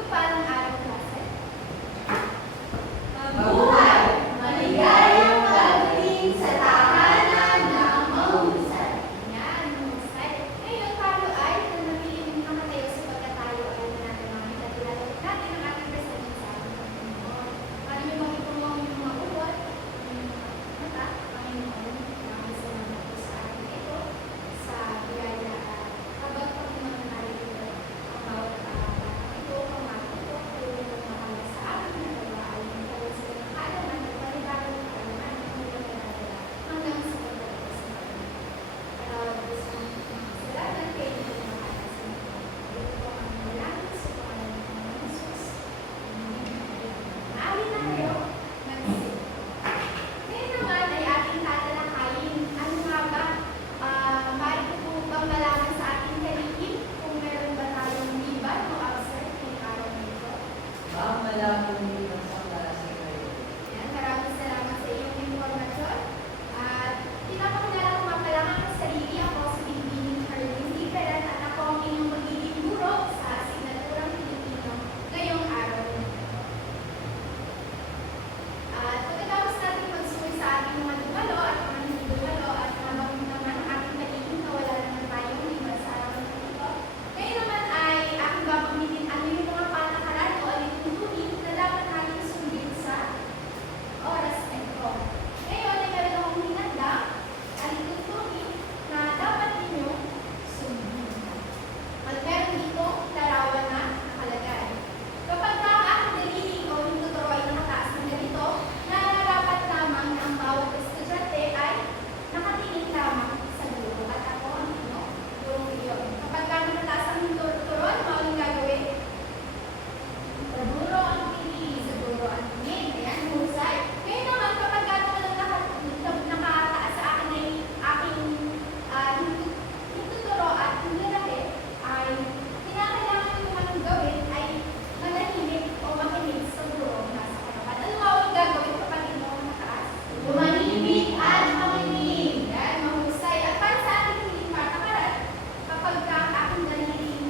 Mapagpalang araw, klase. Mabuhay! Maligayang pagdating sa tahanan ng mahusay. Yan, mahusay. Ngayon tayo ay nanatiling nakatayo sapagkat tayo ay nananamangin at ilalagay natin ang ating presensya sa ating Panginoon. Para niyo bang ipunong yung mga uwat, yung mga mata, Panginoon, maraming salamat po sa atin ito, sa biyaya at habang Panginoon narito ang bawat batang ito, pamatuto, tulong ng mahal sa ating nagawa ay magkaroon sila ng kaalaman at panibagong kaalaman ng kanilang ginagawa hanggang sa pagdating sa Panginoon. Patawad po sa mga kasalanan kayo na kumakain sa mga. Ito po ang manalangin sa pangalan ng Panginoon Jesus. Amen. Maaari na kayo mag-isip. Ngayon naman ay ating tatalakayin. Ano nga ba? Maaari po bang malaman sa ating kalihim kung meron ba tayong liban o absent ngayong araw na ito? Ma'am, malaman niyo sa klase kayo. Yan, maraming salamat sa iyong informasyon. At pinapakilala ko nga pala ang aking sarili. Ako si Binibining Charlene Liberan at ako ang inyong magiging guro sa asignaturang Pilipino ngayong araw na ito. At pagkatapos natin magsuri sa ating mga dumalo at mga hindi dumalo at nabanggit naman ang ating kalihim na wala naman tayong liban sa araw na ito, ngayon naman ay aking babanggitin ano yung mga patakaran o alituntunin na dapat natin sundin sa oras na ito. Ngayon ay meron akong hinanda alituntunin na dapat ninyo sundin. At meron dito larawan na nakalagay. Kapag ka ang aking daliri o yung tuturo ay nakataas ng ganito, nararapat lamang na ang bawat estudyante ay nakatingin lamang sa guro. At ako ang guro iyon. Kapag ka nakataas ang tuturo, ano ang gagawin? Sa guro ang tingin, sa guro ang tingin. Ayan, husay. Ngayon naman, kapag ka naman nakataas sa akin ay aking tuturo at hinlalaki, ay kinakailangan ko naman gawin ay manahimik o makinig sa guro na nasa harapan. Ano nga ang gagawin kapag ito ang mataas? Tumahimik at makinig. Yan, mahusay. At para sa ating huling patakaran, kapag ka ang aking daliling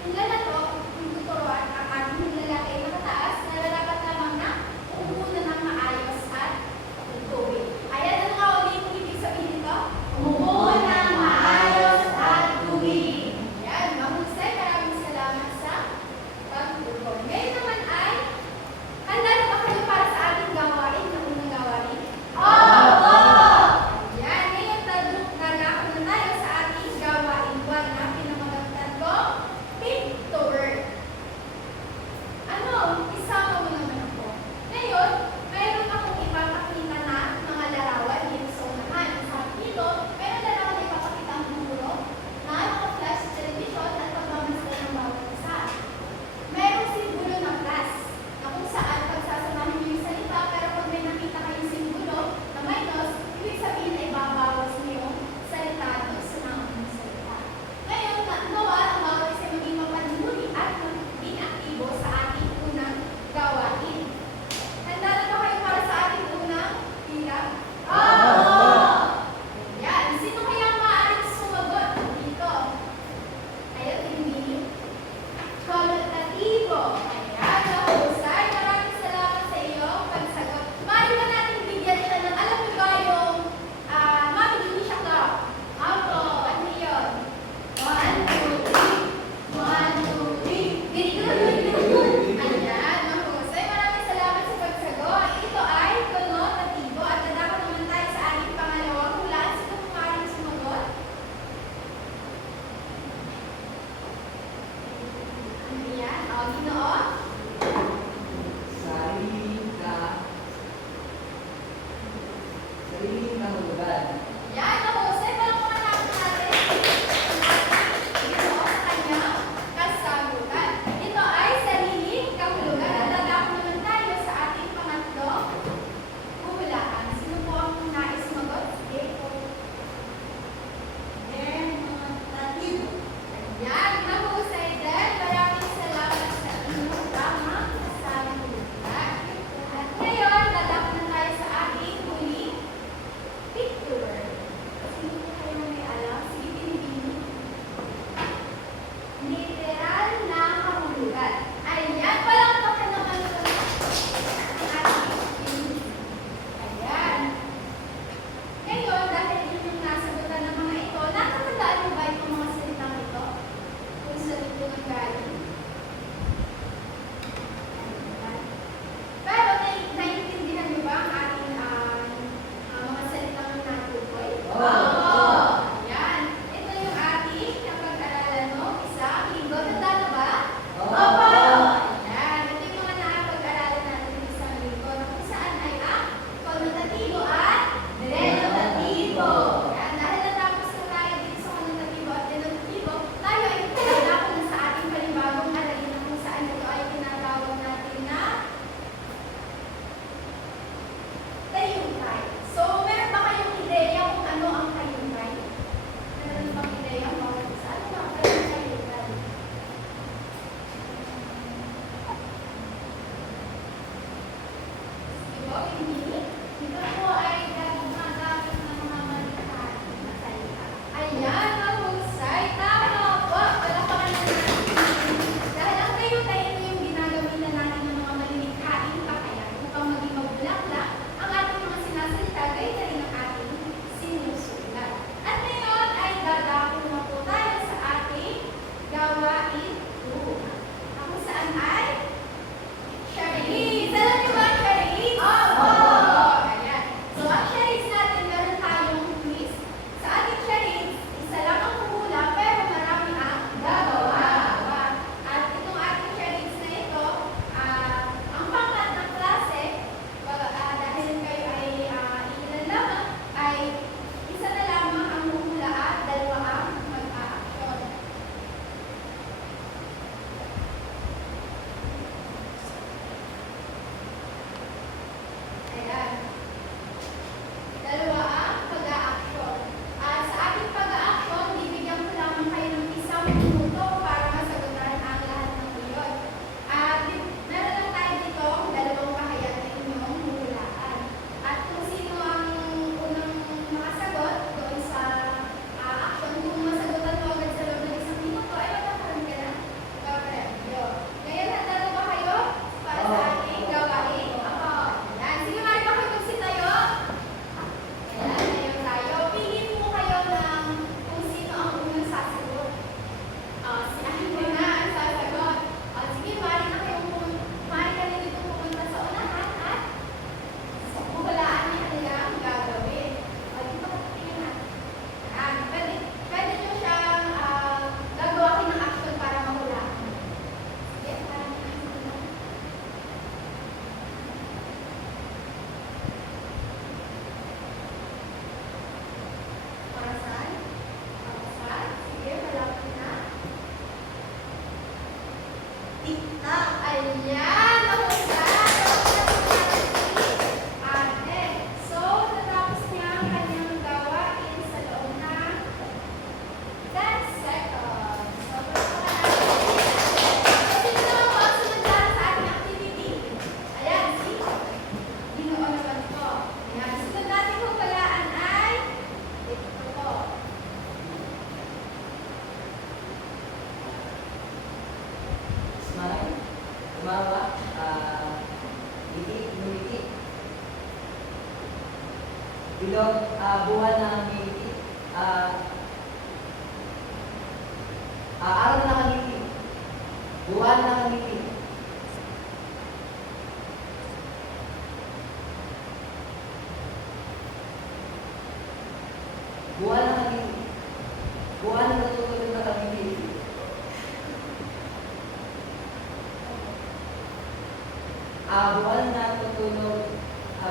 hinlalato, yung tuturo at ang aking hinlalaki ay nakataas, nararapat lamang na umupo na ng maayos at tutuwid. Ayan, ano nga ulit kung ibig sabihin ito? Umupo ng maayos at tuwid. Yan, mahusay. Maraming salamat sa pagtuturo. Ngayon naman ay, handa na ba kayo para sa ating gawain, na unang gawain? Opo! Yan, ngayon nagako na tayo sa ating gawain 1 na pinamagatan ko, Pictober. Ano? Isama mo naman ako. Ngayon, mayroon akong ipapakita na mga larawan dito sa unahan. Sabi dito, mayroon larawan na ipapakita ang guro na naka-flash sa television at pagmamasdan ng bawat isa. Mayroong simbolo ng plus na kung saan pagsasamahin niyo yung salita, pero pag may nakita kayong simbolo na minus, ibig sabihin ay babawas niyo yung salita doon sa naunang salita. Ngayon, nawa ang bawat isa maging mapanuri at maging aktibo sa ating unang gawain. Handa na ba kayo para sa ating unang hirap? Opo! Yan. Sino kaya ang maaaring sumagot dito? Ayaw, tinibili. Komentatibo. Ayan, mahusay. Maraming salamat sa iyo pagsagot. Maaari ba natin bigyan siya ng, alam niyo ba yung Mami Junisha Club? Opo, ano yun? 1, 2, 3. 1, 2, 3. Ganito. Ayan, mahusay. Maraming salamat sa pagsagot. Ito ay konotatibo at dadako naman tayo sa ating pangalawang hulaan. Sino kung maaaring sumagot? Ano yan? O, Ginoo? Sariling kahulugan. Yan, mahusay. Palakpakan natin. Ginoo sa kanyang kasagutan. Ito ay sariling kahulugan. At dadako naman tayo sa ating pangatlong hulaan. Sino po ang nais sumagot? Sige po. Demonstratibo. Yan, mahusay din. Maraming salamat sa inyo. Tiktak. Ayan! Nahusay! Ate. So, natapos niya ang kanyang gawain sa loob ng 10 seconds. So, dito naman po ang sunod na sa ating activity. Ayan, see? Ginoo naman ito. Ayan, sunod nating huwalaan ay ito po. Smile. Tumawa. Ngiti. Ngumiti. Bilog. Buwan na ngiti. Araw na ngiti. Buwan na ngiti. Buwan na ngiti. Buwan na natutulog na ngiti. Buwan na tutulog.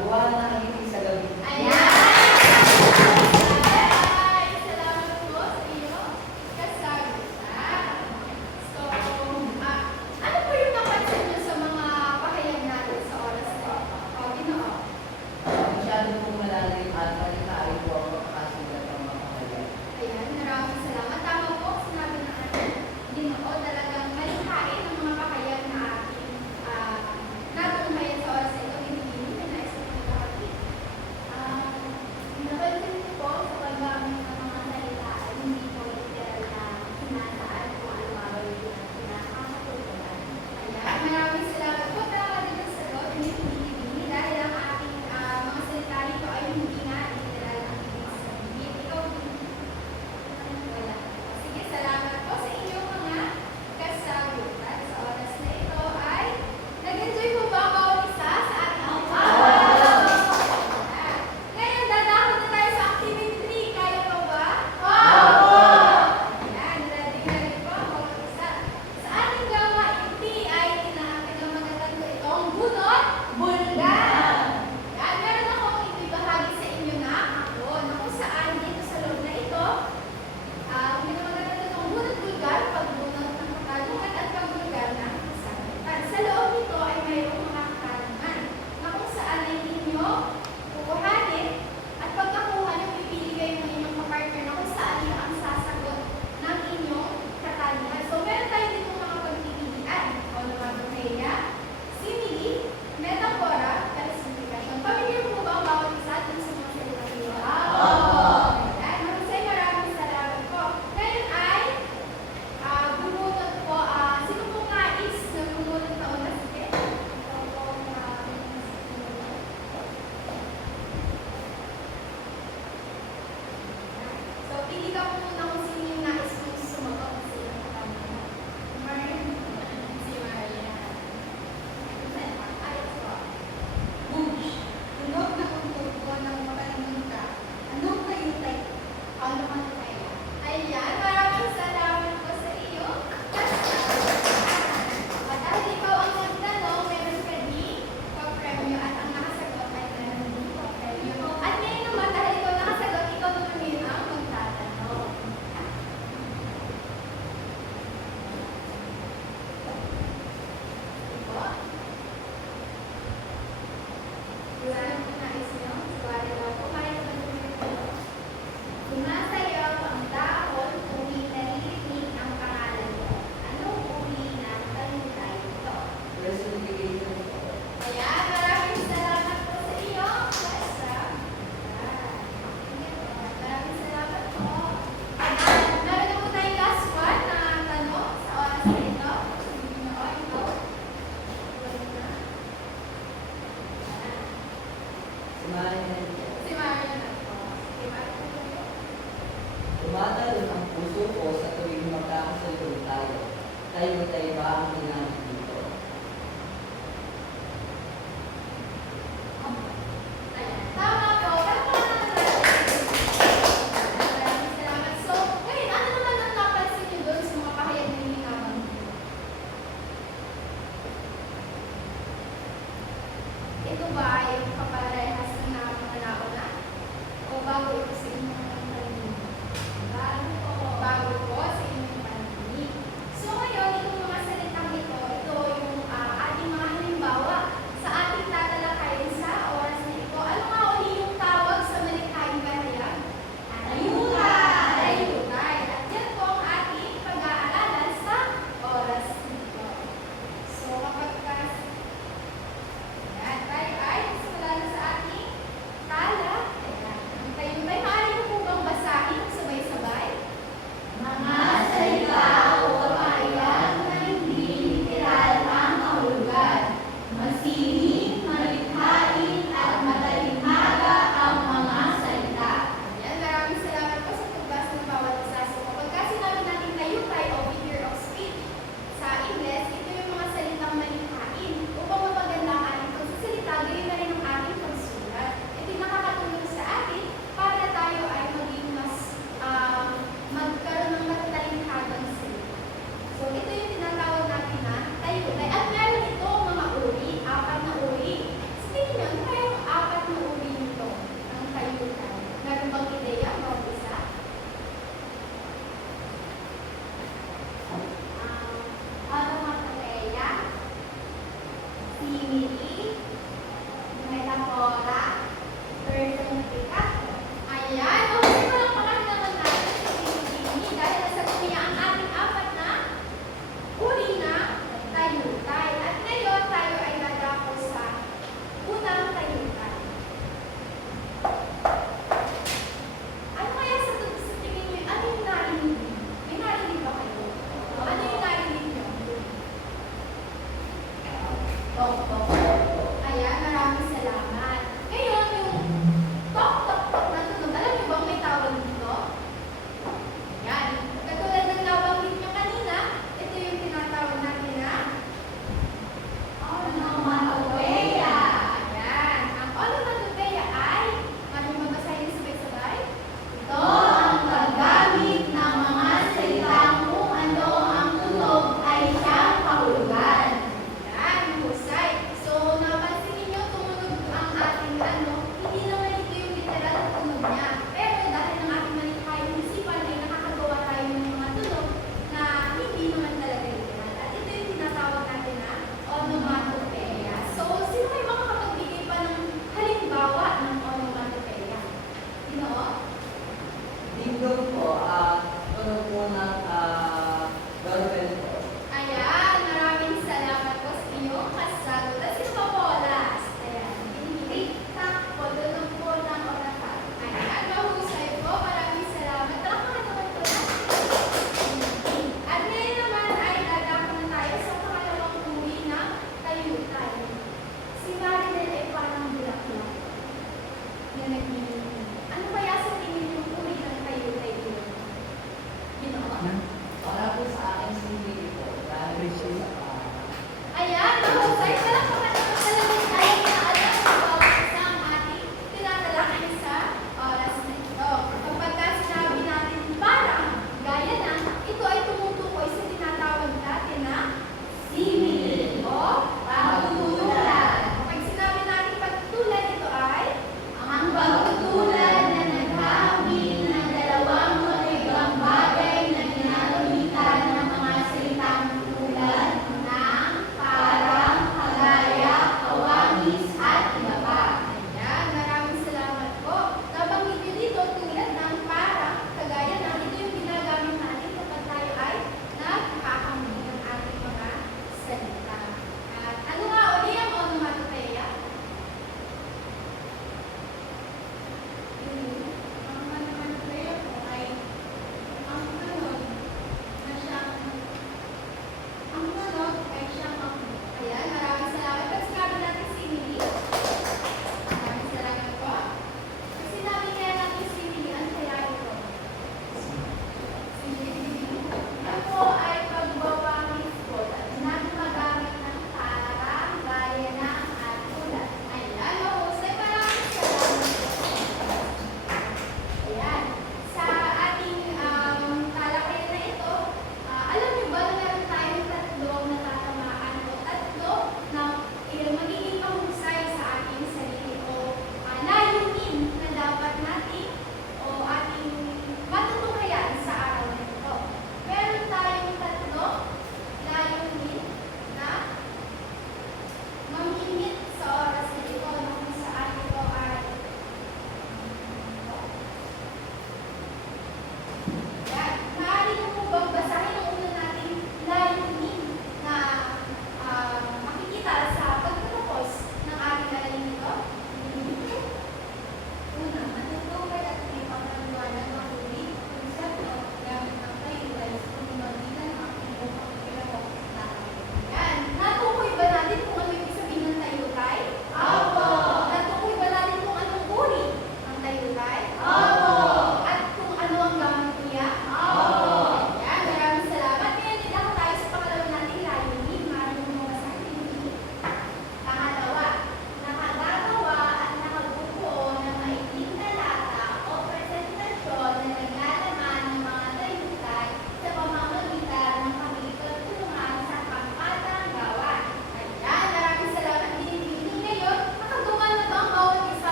Buwan na ngiti sa gabi. Ayan! Ay, salamat po sa iyo. Kasagutan. So, ano po yung napansin niyo sa mga pahayag natin sa oras na ito? O, Ginoo. Masyado pong malalim at malikain po ang makakasulat ng mga kaya. Ayan, maraming salamat. Tama po, sinabi ng ating Ginoo, talagang malikhain ang mga pahayag na ating natunghayan sa oras na ito. Hinihingin na nais na magkakapit. Napansin ko po sa paggamit ng mga salita ay hindi po literal na sinasaan kung ano nga ba yung pinakakatulungan. Ayan, maraming salamat po. Tama din ang sagot. Hindi dahil ang ating mga salita nito ay hindi nga literal ang ibig sabihin. Ikaw, wala. Sige, salamat po sa inyong mga kasagutan. Sa oras na ito ay nag-enjoy po ba ang bawat isa sa ating Ngayon, dadako na tayo sa activity 3. Kaya pa ba? Ayan, ready po ang bawat isa. Sa ating gawain 3 ay pinamagatan ko itong bunot, bulgan. Yan, meron akong ibibahagi sa inyo na ako na kung saan dito sa loob na ito, pinamagatan ko itong bunot bulgar, pagbunot ng katanungan at pagbulgar ng kasagutan. Sa loob nito ay mayroong mga katanungan na kung saan ay ninyo kukuhanin at pagkakuha nyo, pipili kayo ng inyong kapartner na kung saan yun ang sasagot ng inyong katanungan. So, meron tayo dito mga pagpipilian. Onomatopeia, simile, metafora, personification. Pamilya mo ba ang bawat isa dun sa mga salita nila? Ayan, maraming salamat po. Ngayon ay bumunot po. Sino po nais na bumunot na una? Sige. Ikaw po, So, pili ka po muna kung sino yung nais mong sumagot sa iyong katanungan. Si Maria. Ayos po. Bush, tunog na tugtog ng makalimutan. Anong kayutay? Onomatopeia. Ayan, maraming salamat po sa iyo. At dahil ikaw ang nagtanong, meron ka di pa-premyo at ang nakasagot ay meron din pa-premyo. At ngayon naman, dahil ikaw nakasagot, ikaw naman yun ang magtatanong. Ito. Saan ang nais nyo? Suwari lang po. Kaya naman ito. Sumasayaw ang dahon tuwing naririnig ang pangalan mo. Anong uri ng talutay ito? Personification po. Ayan, maraming salamat po sa iyo. Maraming salamat po. Meron na po tayong last one na tanong sa oras na ito. Ito. Smile and Si Mario na po. Si Mario na po. tumatalon ang puso ko sa tuwing magkakasalubong tayo. Tayo ba ang ginamit dito? Ayan. Tama po. Tama naman natin. Maraming salamat. So, ngayon, ano naman ang napansin niyo doon sa mga pahayag na hinihingaman niyo? Ito ba ay kaparehas ng mga nauna? O bago ito sa inyong pandinig? Bago po sa inyong pandinig. So ngayon, itong mga salitang simile, metafora, personifica. Ayan, okay pa lang naman natin sa simile dahil nasagot niya ang ating apat na uri na tayutay. At ngayon tayo ay dadako sa unang tayutay. Ano kaya sa tingin niyo, ano yung narinig niyo? May narinig ba kayo? Ano yung narinig niyo? Tok, tok, tok. Ayan, maraming salamat. Ngayon, yung tok, tok, tok na tunog, alam niyo bang may tawag dito? Yan. Katulad ng nabanggit niyo kanina, ito yung tinatawag natin na onomatopeia. Ayan. Ang onomatopeia ay, ano mabasahin sabay-sabay? Ito ang paggamit ng mga salitang kung ano ang tunog ay siyang kahulugan. Yan, husay. So, napansin ninyo, tumunog ang ating ano, hindi naman ito yung literal na tunog niya. Pero dahil ng ating malikhaing isipan ay nakakagawa tayo ng mga tunog na hindi naman talaga literal. At ito yung tinatawag natin na onomatopeia. So, sino kayo makakapagbigay pa ng halimbawa ng onomatopeia? Sino? Dingdong po, tunog po ng doorbell po. Ayan, maraming salamat po sa inyong kasagot. At sino pa po last? Ayan, tik-tak po, tunog po ng orasan. Ayan, mahusay po, maraming salamat. Tama naman po natin. At ngayon naman ay dadako na tayo sa pangalawang uri ng tayutay. Si Marilyn ay parang bulaklak na nagmimili. Ano kaya sa tingin yung uri ng tayutay yun? Para po sa akin, simili po. Dahil po sa Ayan, mahusay. Palakpakan naman talaga tayo na alam sa bawat isang ating tinatalakay sa oras na ito. Kapag ka sinabi natin parang, gaya na, ito ay tumutukoy sa tinatawag natin na simile o pagtutulad. Kapag sinabi natin pagtutulad, ito ay ang pagtutulad na naghahambing ng dalawang magkaibang bagay na ginagamitan ng mga salitang tulad ng parang, kagaya,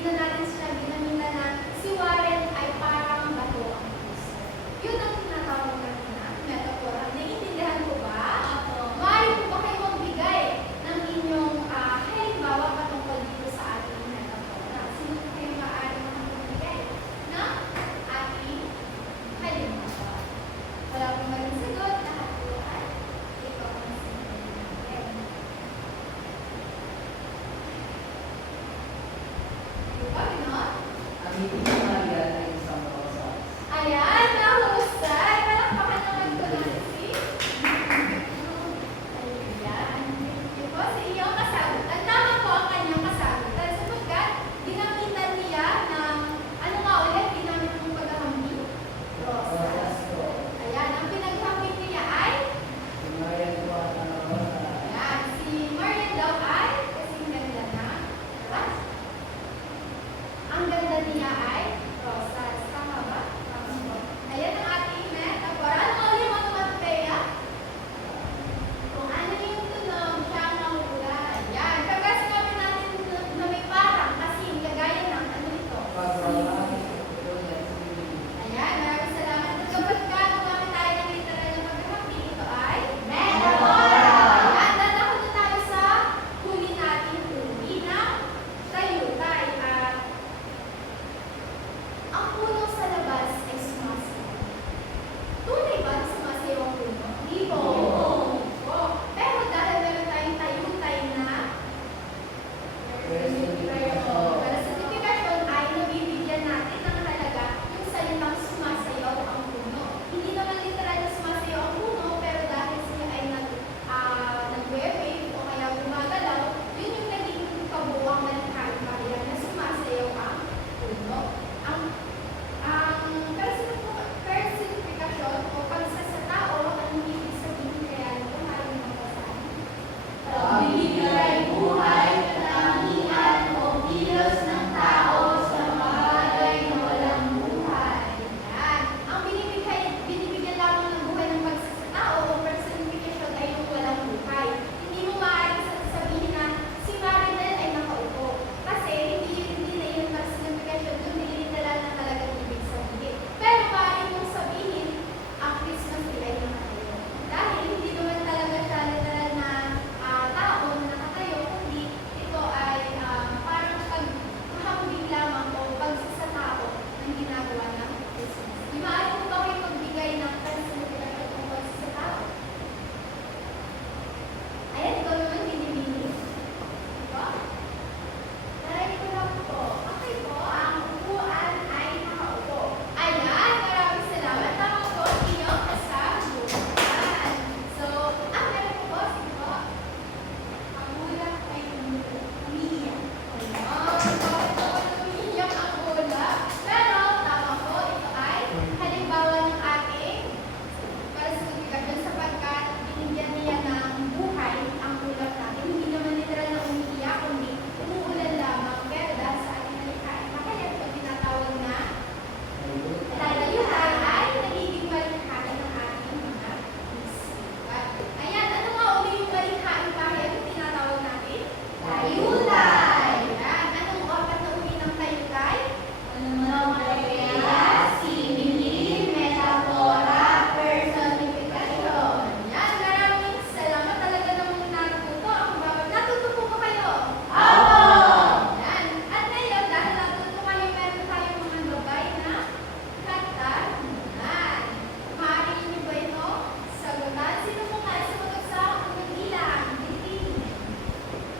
na natin siya ginamita na si Warren ay parang bato ang puso. Yun ang tinatawag natin na metaphora. Naiintindihan ko ba? Maaari po ba kayo magbigay ng inyong halimbawa patungkol dito sa ating metaphora? Sino po kayo maaari magbigay ng ating halimbawa? Wala po maling sagot. Lahat po ay ikaw ang sinabi natin. Diba, Binot? Ang ibig ni Maria ay isang rosas. Ayan, nahusay. Palakpakan naman ko lang si. Ayan. Diba, sa iyong kasagutan. Tama po ang kanyang kasagutan. Sapagkat, ginamitan niya ng, ano nga ulit, ginamit mong paghahambing? Rosas. Rosas po. Ayan, ang pinaghambing niya ay, Si Maria po ang rosas. ayan, si Marian daw ay, kasing ganda na, diba? Ang ganda niya ay rosas. Tama ba? Tama po. Ayan ang ating metaphor. Ano ulit mga matpeya? Kung ano yung tunog, siya ang mahulay. Yan. Kapag sinabi natin na may parang kasing kagaya ng ano ito? Pag-rosas, rosas, Ayan. Maraming salamat. At kapag gumamit tayo ng literal na paghahambing, ito ay metaphora. Ayan. Dadako na tayo sa huli natin huli na tayutay. At ang puno sa labas ay sumasayaw. Tunay ba na sumasayaw ang puno? Hindi po. Oo. Pero dahil meron tayong tayutay na personification ay nabibigyan natin ng halaga yung salitang sumasayaw ang puno. Hindi naman literal na sumasayaw ang puno, pero dahil siya ay nag-wave o kaya gumagalaw, yun yung naging kabuuang malikhaing bahayag na sumasayaw ang puno. Ang personification o pagsasatao, anong ibig sabihin kaya nito? Maraming mabasahin. Pagbibigay buhay, katangian o kilos ng tao sa mga bagay na walang buhay. Yan. Ang binibigyan lamang ng buhay ng pagsasatao o personification ay yung walang buhay. Hindi mo maaaring sabihin na si Marinel ay nakaupo. Kasi hindi na yung personification, doon nililiteral na talagang ibig sabihin. Pero maaaring mong sabihin, ang Christmas tree ay nakatayo. Dahil hindi naman talaga siya literal na tao na nakatayo, kundi ito ay parang paghahambing lamang o pagsasatao ng ginagawa ng Christmas. Di maaari mo ba kayo magbigay ng personification o pagsasatao? Ayan, ikaw naman, binibini. Diba? Taray ko lang po. Okay po, ang upuan ay nakaupo. Ayan, maraming salamat. Tama po ang inyong kasagutan. So, meron po, sige po. Ang ulat ay umiiyak. Ayan, bakit ako umiiyak ang ula? Pero, tama po, ito ay halimbawa ng ating personification sapagkat binigyan niya ng buhay ang ulat natin. Hindi naman literal na umiiyak, kundi umuulan lamang. Pero dahil sa ating malikhaing bahayag, ito tinatawag na talayutay ay nagiging malikhain ng ating mga isipan. Ayan, ano nga uli yung malikhaing bahayag na tinatawag natin? Tayutay. Ayan, anong apat na uri ng tayutay? Onomatopeya, simile, metafora, personification. Ayan, maraming salamat talaga namang natuto. Ako ba? Natuto po ba kayo? Opo! Ayan. At ngayon, dahil natuto kayo, meron tayong mga gabay na katanungan. Maaari niyo ba ito sagutan? Sino po nga sumagot sa unang ilang? Bitin.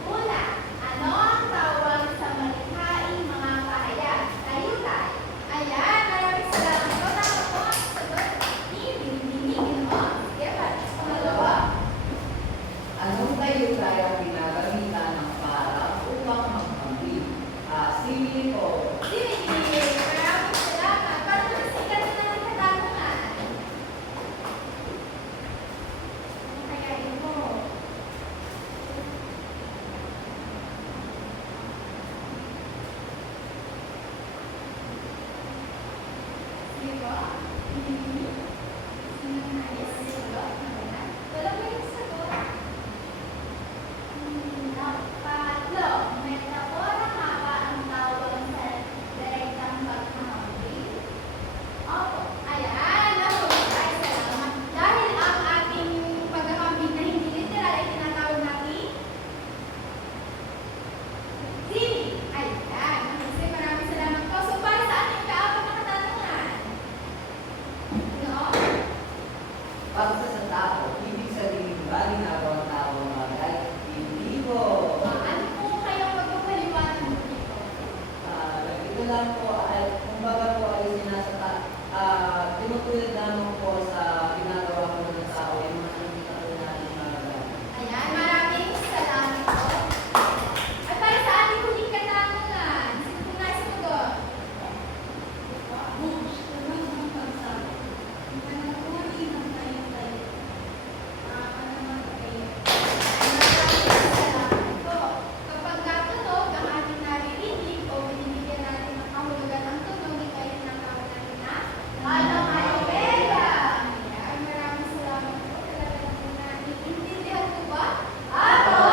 Una, ano ang tawag sa malikhaing mga pahayag? Tayutay. Ayan, maraming salamat po. Tama po ang sagot ni Binibini. Sige, pangalawa. Anong tayutay ang pinagamitan ng para upang maghambing? Simile po. Binibini. Maraming salamat. Para masikat na ng katanungan. Ano kaya ito? Sige po. Binibini. Sino nais sagot? Wala ba yung sagot? Pangatlo, metafora nga ba ang tawag sa lang po ay, kumbaga po ay tinutulad lamang po sa ginagawa ko ng tao yung mga nakikita ko na ng mga bagay. Ayan, maraming salamat po. At para sa ating huling katanungan, sino po nais sumagot? Bush, tulad ng pagsabi. Ang panahuli ng tayo-tayo. Nakakanamatay. Maraming salamat po. Kapag natunog ang ating naririnig o binibigyan natin ng kahulugan ng tunog, ito ay tinatawag natin na onomatopeya. Ayan, maraming salamat po. Talaga po natin. Intindihan po ba? Apo!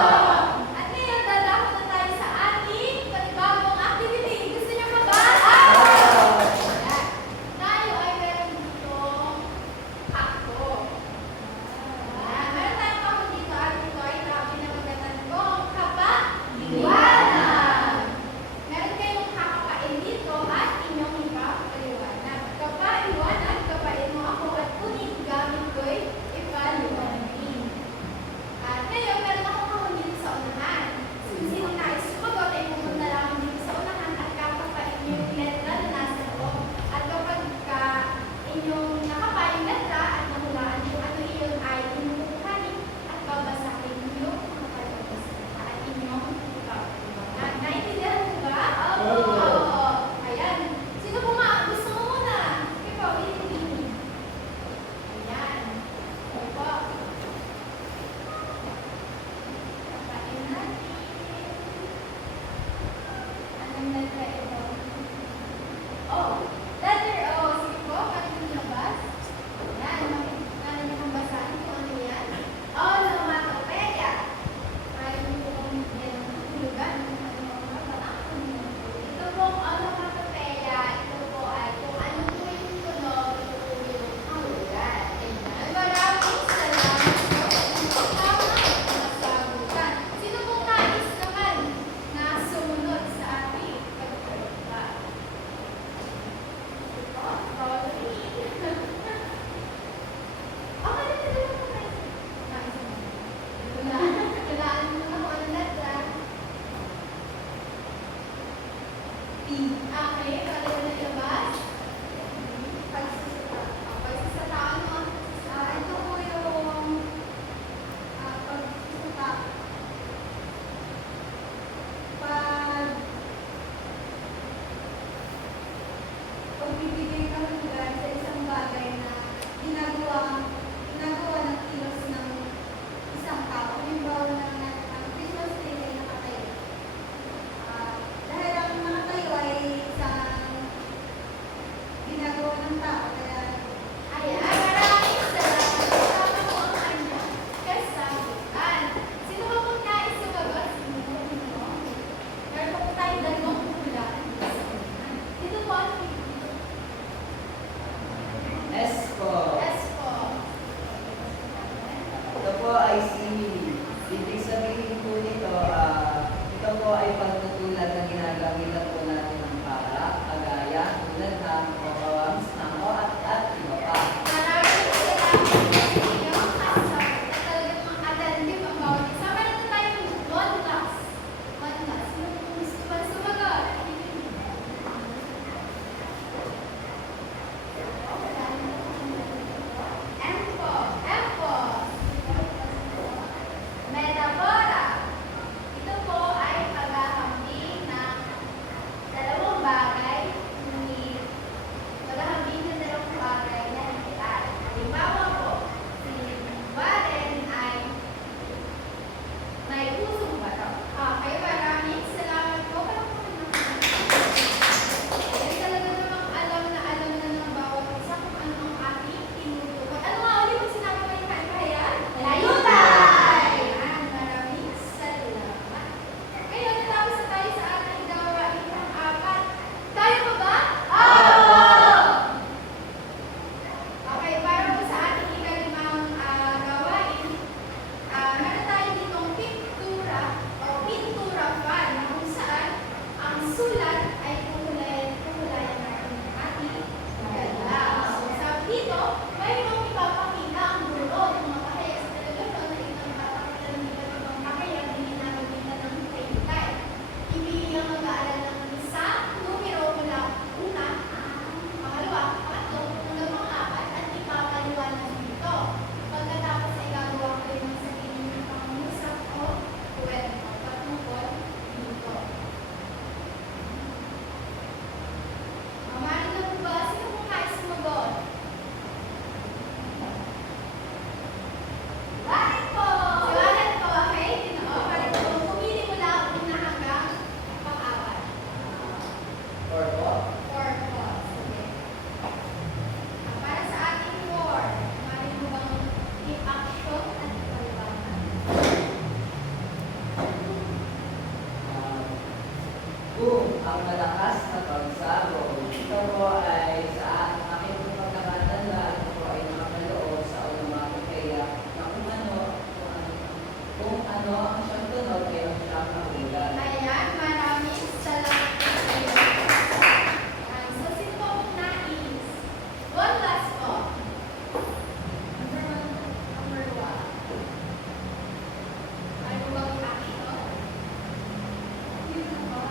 At ngayon, dadako na tayo sa ating panibagong activity. Gusto niyo pa ba? Apo! Ayan. Tayo ay meron ditong hakko. Ayan. Meron tayong hakko dito at ito ay pinamagatan kong kapaliwanag. Meron kayong kakapain dito at inyong ipapaliwanag. Kapaliwanag, kapain mo ako at kunin gamit ko'y ipaliwanagin. At ngayon, meron akong kahon dito sa unahan. Kung sino nais sumagot ay pumunta lamang dito sa unahan at kakapain niyo yung letra na nasa loob. At kapag inyong nakapain yung letra at nahulaan niyo ano iyon ay inuukanin at babasahin niyo ang palabas at inyong ipapaliwanag. Naintindihan mo ba? Opo. Ayan. Sino po gusto mo muna? Sige po, itindihin. Ayan. Opo. Kapain natin. Anong letra ito? Oh, letter O. Sige po, paano nabas? Yan, makikita niyo kung basahin kung ano yan. Onomatopeya. Ayaw niyo po kung yan ang hulugan. Ito pong onomatopeya. Ito po ay kung ano po yung tunog, ito po yung hulugan. Ayan. Maraming salamat po. Tama ang sagutan. Sino pong nais naman na sumunod sa ating pagpapalita? P. Ito po yung pagsusuka. Pagbibigay ng lugar sa isang bagay na ginagawa ng kilos ng isang tao. Halimbawa na ang Christmas tree ay nakatayo. Dahil ang nakatayo ay isang malakas na pagsabo. Ito po ay sa aking pagkakatanda, ito po ay nakakaloob sa onomatopeya na kung ano ang siyang tunog ay ang siyang nahulat. Ayan, maraming salamat po sa iyo. Ayan, so sino po ang nais? One last po. Number one. Ano ba ang action? Yun na ba?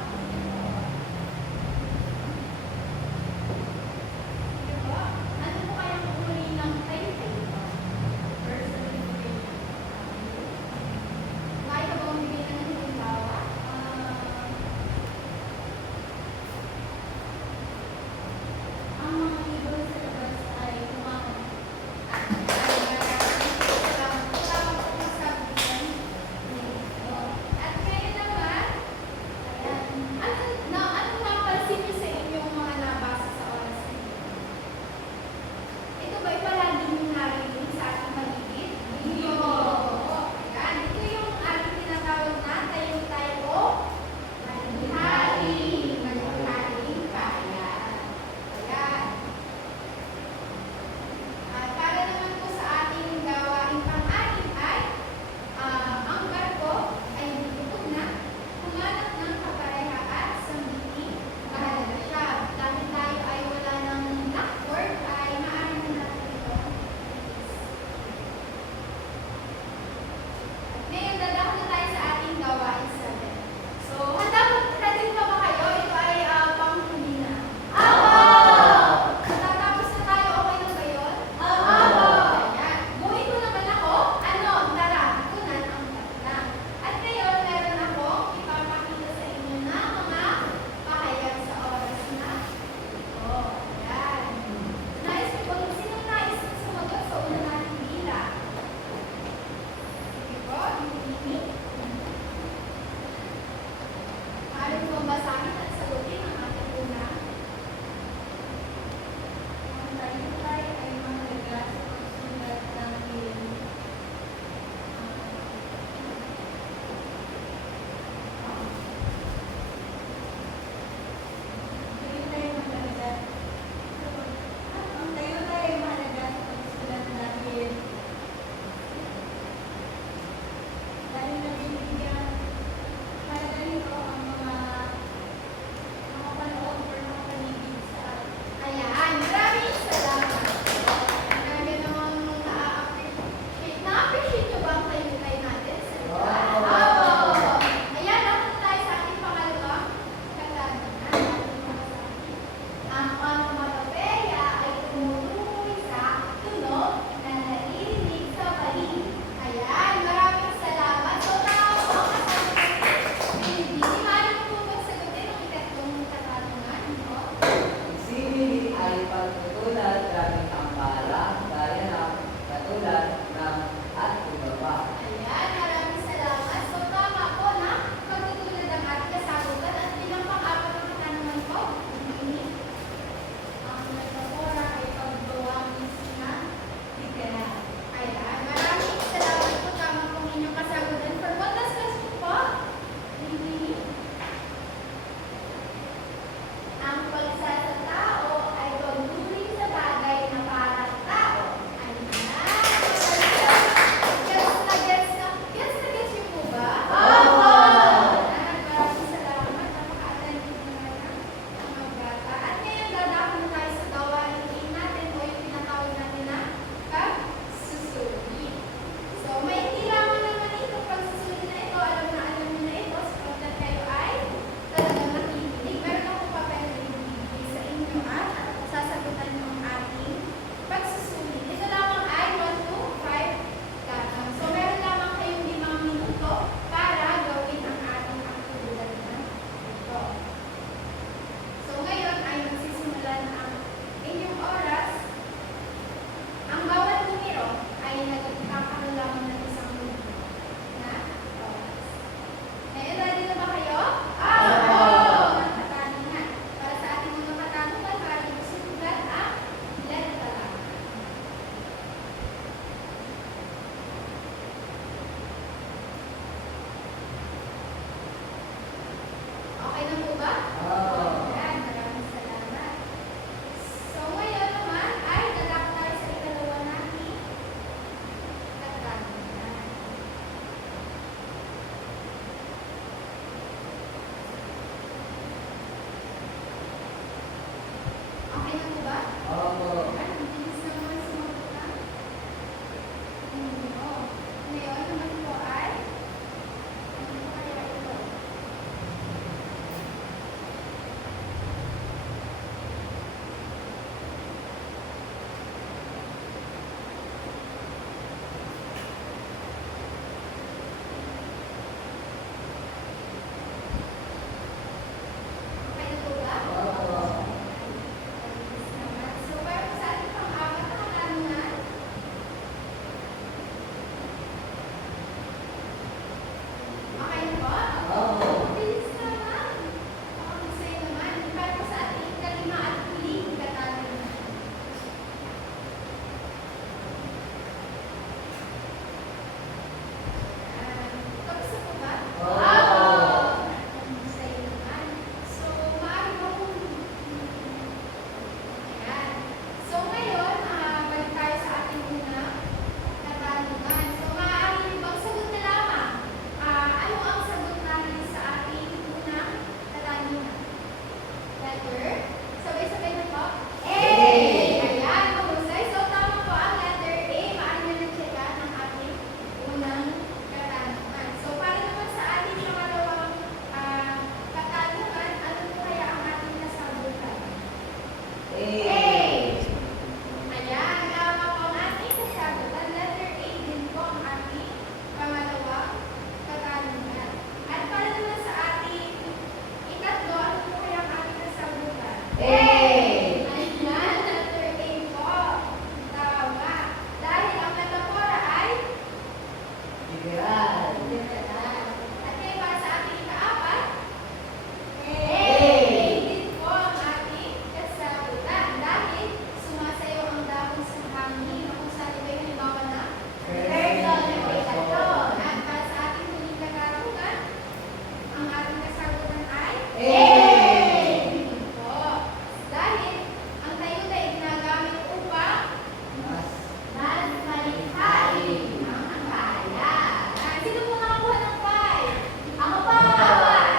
Eh! Ayan, letter A po. Tama. Dahil ang metapora ay Literal. literal. At ngayon para sa ating ikaapat, Eh! din po ang ating kasagutan. Dahil sumasayo ang dahon sa hangin na kung saan ito yung halimbawa na Personification. at para sa ating huling katarungan, ang ating kasagutan ay Eh! po. Dahil ang tayuda ay ginagamit upang Mas Mas malikhain ang akala. sino po nakakuha ng 5? Ako pa! Bawat!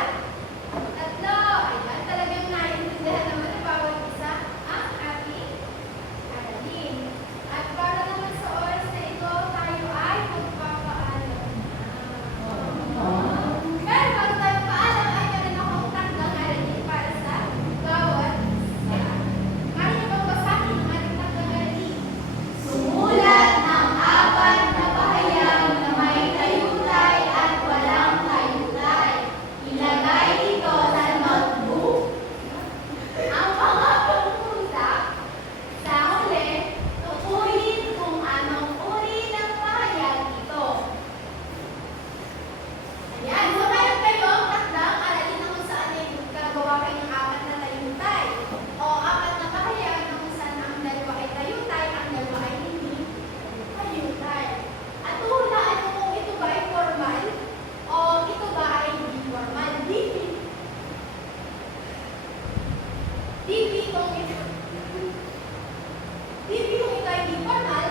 Tatlo! Ayan, talagang naiintindihan naman ng bawat isa ang ating aralin. At para naman sa oras na ito, tayo ay magpapaalam na. Pero bago tayo paalam, ay meron akong takdang aralin para sa bawat isa. Mari niyo bang basahin ang ating takdang aralin? Sumulat ng apat na pahayag na may tayutay at walang tayutay. Ilagay ito sa notebook. Ang pangatlong usap, sa huli, tukuyin kung anong uri ng pahayag ito. Ayan, so meron kayong takdang aralin na kung saan ay gagawa kayo ng apat na tayutay. O apat na pahayag na kung saan ang dalawa ay tayutay, ang dalawa ay hindi tayutay. At huhulaan mo kung ito ba ay formal o ito ba ay hindi formal. DB kung ito ay hindi formal,